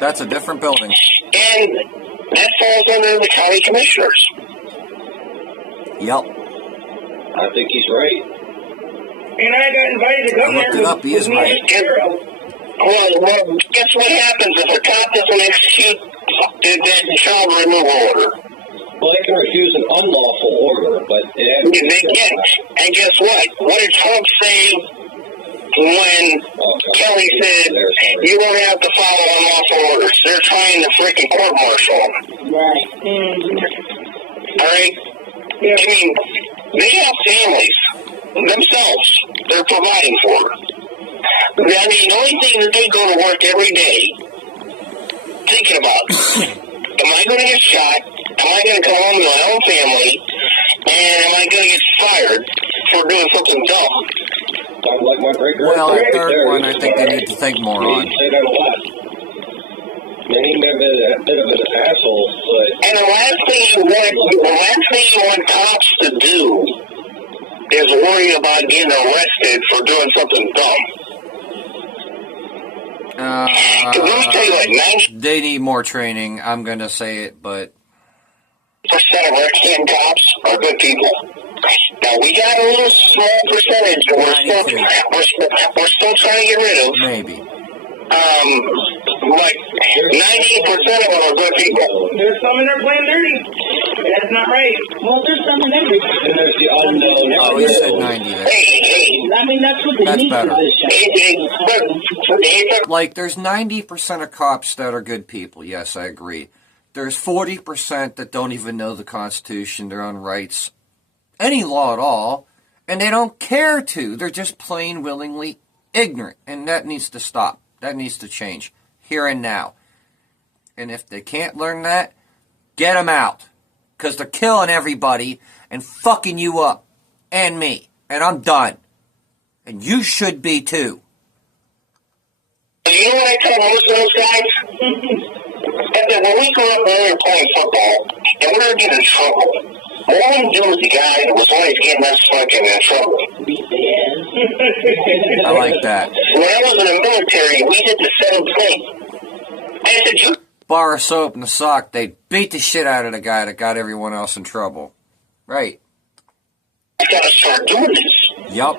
That's a different building. And that falls under the county commissioners. Yep. I think he's right. And I got invited to go I looked it up, he is right. Well, guess what happens if a cop doesn't execute the child removal order? Well, they can refuse an unlawful order, but they can. And guess what? What did Trump say when Kelly said you won't have to follow unlawful orders? They're trying to freaking court-martial them. Right. All right? Yeah. I mean, they have families themselves they're providing for. I mean, the only thing that they go to work every day thinking about, am I going to get shot? Am I going to come home to my own family? And am I going to get fired for doing something dumb? Like my well, the third one I think they need to think more on. Say that a lot. And he may have been a bit of an asshole, but... And the last thing you want cops to do is worry about getting arrested for doing something dumb. Let me tell you what, 90% they need more training. I'm going to say it, but... of our Canton cops are good people. Now, we got a little small percentage that we're still trying to get rid of. Maybe. like 90% of them are good people. There's some in there playing dirty. That's not right. Well, there's some in every. And there's the unknown. Oh, you said 90 there. I mean, that's what they That's need better. for this shit. Like, there's 90% of cops that are good people. Yes, I agree. There's 40% that don't even know the Constitution, their own rights, any law at all, and they don't care to. They're just plain willingly ignorant, and that needs to stop. That needs to change here and now. And if they can't learn that, get them out, because they're killing everybody and fucking you up and me, and I'm done. And you should be too. You know what I tell most of those guys? Is that when we grew up and we were playing football, and we were getting in trouble, all we do was the guy that was always getting us fucking in trouble. I like that. When I was in the military, we did the same thing. I said, you Bar of soap and a sock, they beat the shit out of the guy that got everyone else in trouble. Right. gotta start doing this. Yup.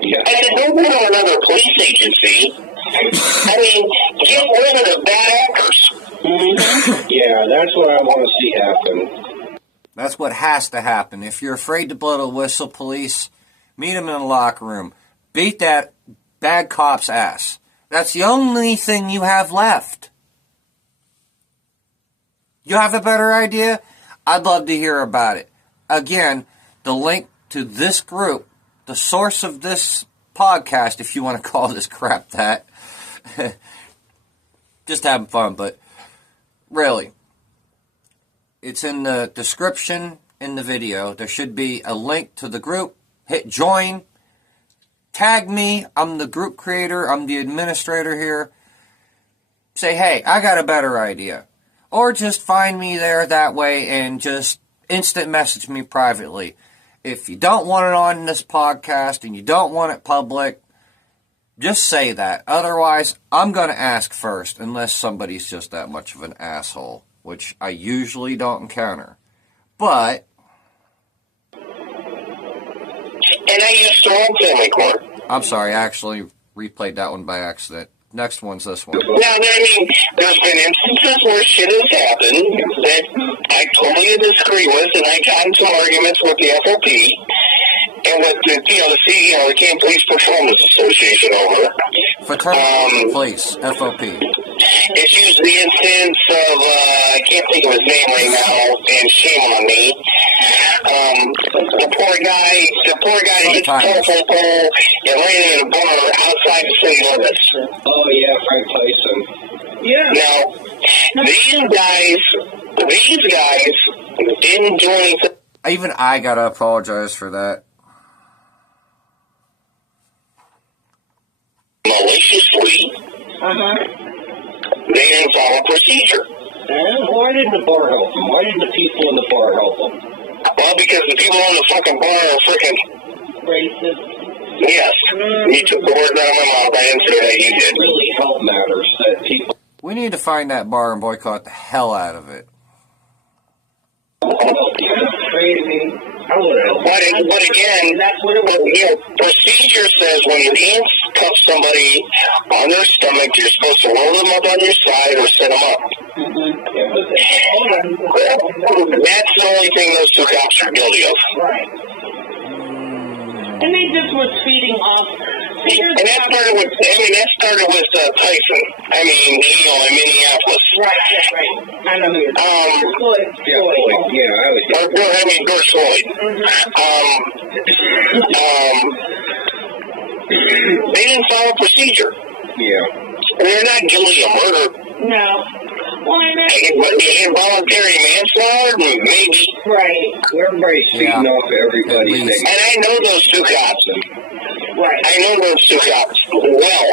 Yeah. I said, don't go to another police agency. I mean, get rid of the bad actors. Mm-hmm. Yeah, that's what I want to see happen. That's what has to happen. If you're afraid to blow the whistle, police, meet them in the locker room. Beat that bad cop's ass. That's the only thing you have left. You have a better idea? I'd love to hear about it. Again, the link to this group, the source of this podcast, if you want to call this crap that. Just having fun, but really. It's in the description in the video. There should be a link to the group. Hit join. Tag me. I'm the group creator. I'm the administrator here. Say, hey, I got a better idea. Or just find me there that way and just instant message me privately. If you don't want it on this podcast and you don't want it public, just say that. Otherwise, I'm going to ask first, unless somebody's just that much of an asshole, which I usually don't encounter. But And I used to own family court. I'm sorry, I actually replayed that one by accident. Next one's this one. Now, I mean, there's been instances where shit has happened that I totally disagree with, and I got into arguments with the FOP and with the, the Canton Police Patrolmen's Association over. Fraternal Police, FOP. It's used the instance of, I can't think of his name right now, and shame on me. The poor guy that hit the telephone pole and ran into a bar outside the city limits. Oh, yeah, Frank Tyson. Yeah. Now, these guys didn't do anything. Even I gotta apologize for that. Maliciously. They didn't follow procedure. And why didn't the bar help them? Why didn't the people in the bar help them? Well, because the people in the fucking bar are freaking Racist. yes. You took the word out of my mouth. I didn't say that. You did. Really help matters that people. We need to find that bar and boycott the hell out of it. Crazy. I would help. But again, That's what it was. Procedure says when you handcuff somebody on their stomach, you're supposed to roll them up on your side or sit them up. That's the only thing those two cops are guilty of. Right. And they just was feeding off. And that started with Tyson. I mean, in Minneapolis. Right. I know who you're talking about. Floyd. Yeah, I was. George Floyd. They didn't follow procedure. Yeah. And they're not guilty of murder. No. Well, I know. Involuntary manslaughter, maybe. Right. Everybody's feeding off everybody's At least. thing. And I know those two cops. Right. I know those two cops well.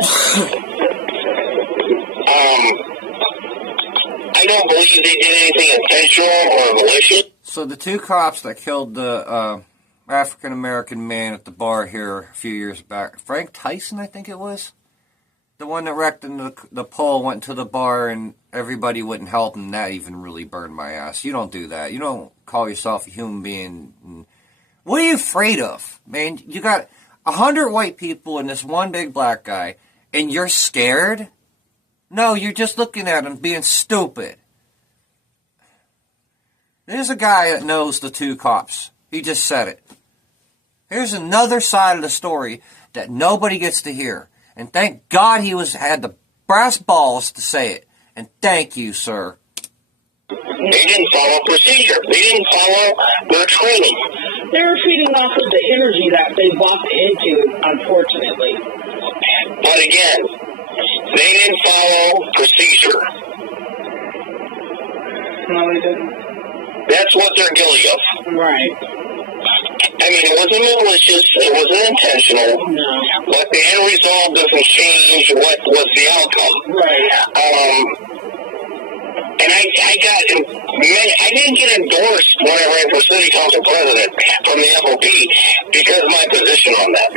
I don't believe they did anything intentional or malicious. So the two cops that killed the African-American man at the bar here a few years back, Frank Tyson, I think it was? The one that wrecked in the pole, went to the bar and everybody wouldn't help him. That even really burned my ass. You don't do that. You don't call yourself a human being. What are you afraid of, man? You got 100 white people and this one big black guy, and you're scared? No, you're just looking at him being stupid. There's a guy that knows the two cops. He just said it. Here's another side of the story that nobody gets to hear. And thank God he had the brass balls to say it. And thank you, sir. They didn't follow procedure. They didn't follow their training. They were feeding off of the energy that they walked into, unfortunately. But again, they didn't follow procedure. No, they didn't. That's what they're guilty of. Right. I mean, it wasn't malicious, it wasn't intentional, No. but the end result doesn't change what was the outcome. Right. And I didn't get endorsed when I ran for city council president from the FOP because of my position on that.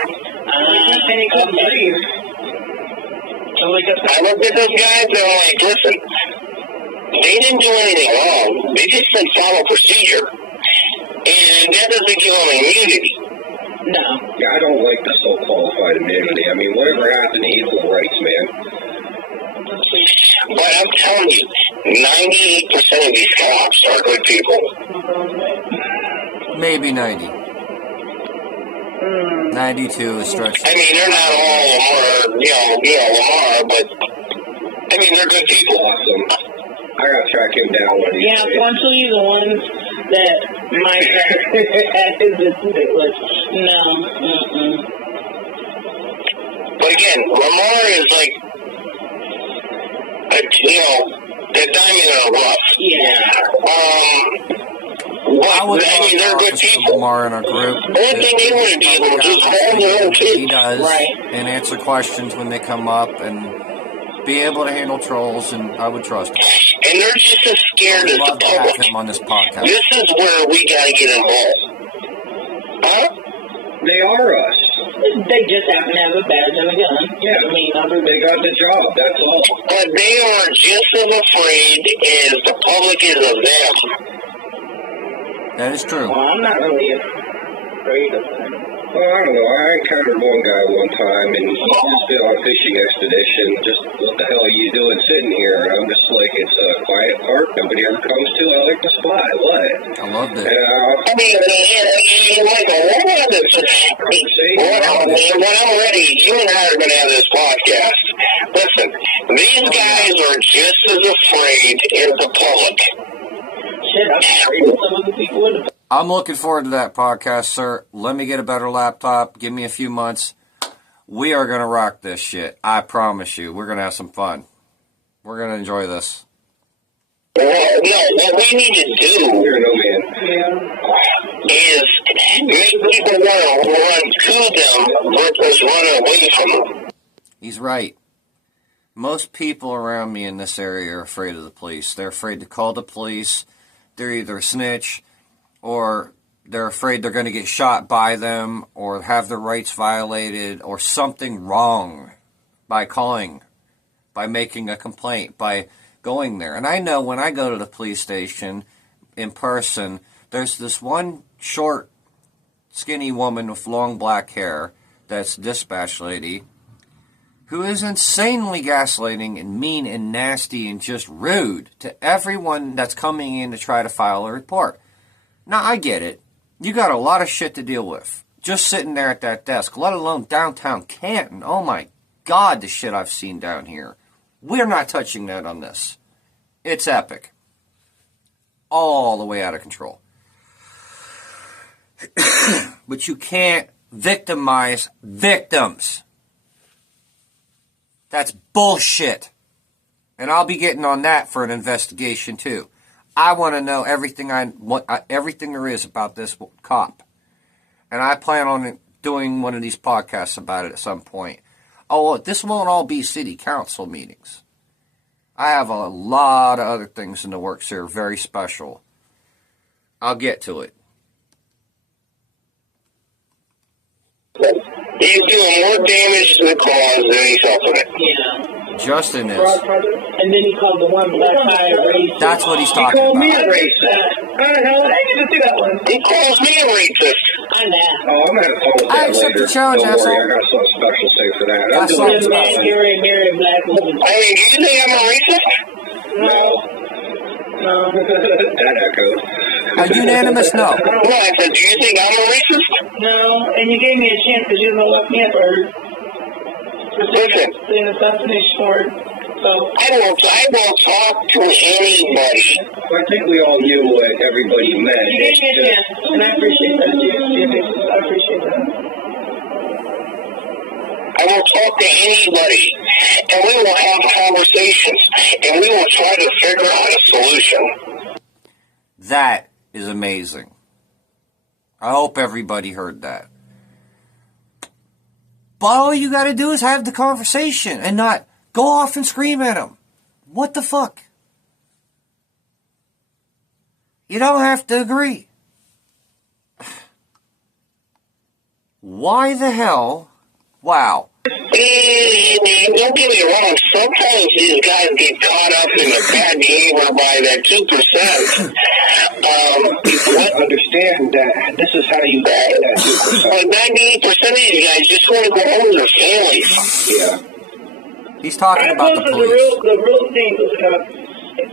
I looked at those guys and I'm like, listen, they didn't do anything wrong. They just didn't follow procedure. And that doesn't give them immunity. No. Yeah, I don't like the so-qualified immunity. I mean, whatever happened to equal rights, man? But I'm telling you, 98% of these cops are good people. Maybe 90. 92 is stretched. I mean, they're not all Lamar, but I mean, they're good people. Awesome. I gotta track him down when he's Unfortunately, the ones that my had his ridiculous. No. But again, Lamar is like, the diamond in the rough. Yeah. I mean, they're good people. Lamar in our group. The only thing they want to be able to do is hold their own kids. He does, and answer questions when they come up, and be able to handle trolls, and I would trust him. And they're just as scared as the love to have public. him on this podcast. This is where we got to get involved. Huh? They are us. They just happen to have a badge and a gun. Yeah, I mean, they got the job, that's all. But they are just as afraid as the public is of them. That is true. Well, I'm not really afraid of them. Well, I don't know. I encountered one guy one time, and he's just been on a fishing expedition. Just, what the hell are you doing sitting here? And I'm just like, it's a quiet park. Nobody ever comes to. I like the spot. What? I loved it. I mean, Michael, when I'm ready, you and I are going to have this podcast. Listen, these guys are just as afraid as the public. Shit, I'm afraid of some of the people in the... I'm looking forward to that podcast, sir. Let me get a better laptop. Give me a few months. We are going to rock this shit. I promise you. We're going to have some fun. We're going to enjoy this. Well, no, what we need to do is make people want to run to them versus run away from them. He's right. Most people around me in this area are afraid of the police. They're afraid to call the police. They're either a snitch, or they're afraid they're going to get shot by them, or have their rights violated, or something wrong by calling, by making a complaint, by going there. And I know when I go to the police station in person, there's this one short, skinny woman with long black hair that's dispatch lady who is insanely gaslighting and mean and nasty and just rude to everyone that's coming in to try to file a report. Now, I get it. You got a lot of shit to deal with just sitting there at that desk, let alone downtown Canton. Oh, my God, the shit I've seen down here. We're not touching that on this. It's epic. All the way out of control. But you can't victimize victims. That's bullshit. And I'll be getting on that for an investigation, too. I want to know everything everything there is about this cop. And I plan on doing one of these podcasts about it at some point. Oh, this won't all be city council meetings. I have a lot of other things in the works here, very special. I'll get to it. He's doing more damage to the cause than he's helping it. Yeah. Justin is. And then he called the one black guy a racist. That's what he's talking about. He called me a racist. I don't know. I didn't see that one. He calls me a racist. I know. Oh, I'm going to call I accept the challenge, Don't worry, asshole. I got something special to say anything for that. I'm That's doing something it. special. Marry a black woman. I mean, do you think I'm a racist? No. No. That echoed. A unanimous no. No, I said, do you think I'm a racist? No. And you gave me a chance because you don't lock me up or Listen, an assassination order. So I will talk to anybody. I think we all knew what everybody meant. you gave me a chance, and I appreciate that, Jimmy. I appreciate that. I will talk to anybody, and we will have conversations, and we will try to figure out a solution. That is amazing. I hope everybody heard that. But all you got to do is have the conversation and not go off and scream at them. What the fuck? You don't have to agree. Why the hell? Wow. Don't get me wrong, sometimes these guys get caught up in the bad behavior by that 2%. People understand that this is how you get that 2%. But 98% of these guys just want to go home to their families. Yeah. He's talking about the police. The real thing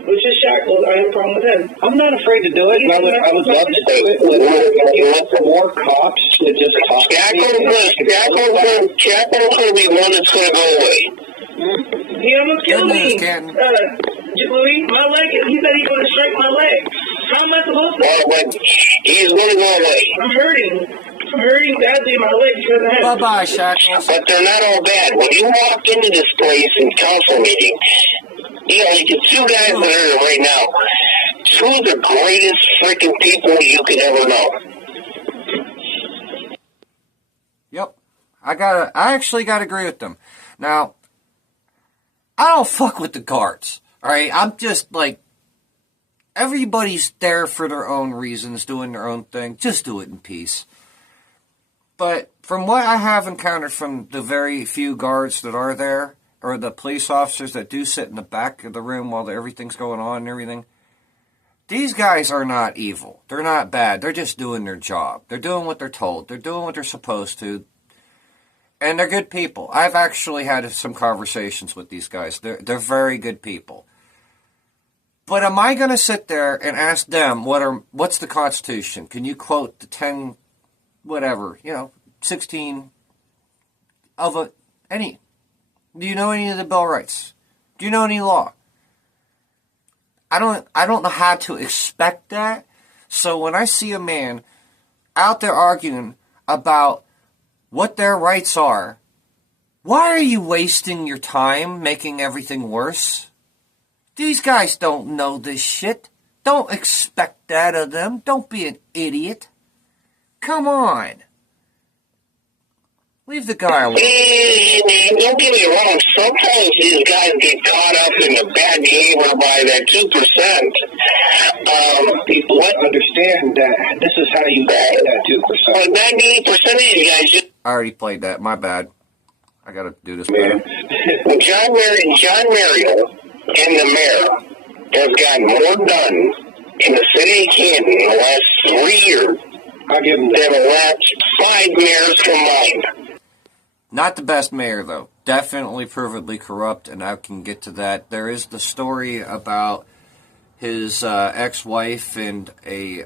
which is shackles. I have a problem with him. I'm not afraid to do it. I would love to do it. You want more cops to just talk. Shackles going to be one that's going to go away. He almost killed me. Canton. Louis, my leg. He said he's going to strike my leg. How am I supposed to? Well, but he's going to go away. I'm hurting. I'm hurting badly in my leg because I have. Bye-bye, Shackles. But they're not all bad. When you walk into this place in council meeting, you know, the two guys that are here right now, two of the greatest freaking people you could ever know. Yep. I actually gotta agree with them. Now, I don't fuck with the guards. Alright? I'm just like, everybody's there for their own reasons, doing their own thing. Just do it in peace. But from what I have encountered from the very few guards that are there, or the police officers that do sit in the back of the room while everything's going on and everything, these guys are not evil. They're not bad. They're just doing their job. They're doing what they're told. They're doing what they're supposed to. And they're good people. I've actually had some conversations with these guys. They're very good people. But am I going to sit there and ask them, what's the Constitution? Can you quote the 10, whatever, 16 of any? Do you know any of the Bill of Rights? Do you know any law? I don't know how to expect that. So when I see a man out there arguing about what their rights are, why are you wasting your time making everything worse? These guys don't know this shit. Don't expect that of them. Don't be an idiot. Come on. Leave the guy alone. Don't get me wrong, sometimes these guys get caught up in the bad behavior by that 2%. People understand that this is how you get that 2%. But 98% of these guys just... I already played that. My bad. I gotta do this better. John Mario and the mayor has gotten more done in the city of Canton in the last 3 years than the last 5 mayors combined. Not the best mayor, though. Definitely proverbially corrupt, and I can get to that. There is the story about his ex-wife and a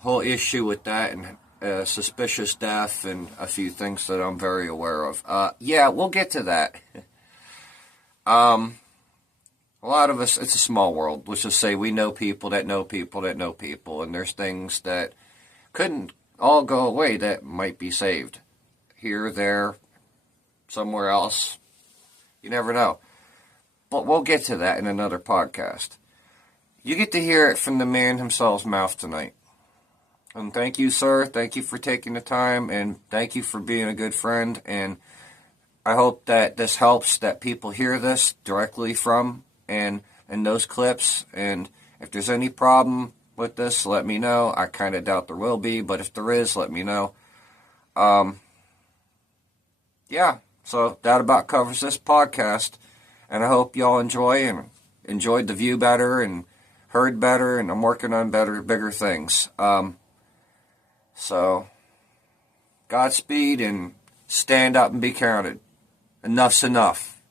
whole issue with that, and a suspicious death, and a few things that I'm very aware of. Yeah, we'll get to that. A lot of us, it's a small world. Let's just say we know people that know people that know people, and there's things that couldn't all go away that might be saved. Here, there, somewhere else. You never know. But we'll get to that in another podcast. You get to hear it from the man himself's mouth tonight. And thank you, sir. Thank you for taking the time, and thank you for being a good friend. And I hope that this helps, that people hear this directly from and those clips. And if there's any problem with this, let me know. I kind of doubt there will be, but if there is, let me know. Yeah, so that about covers this podcast, and I hope y'all enjoyed the view better and heard better, and I'm working on bigger things. So, Godspeed, and Stand up and be counted. Enough's enough.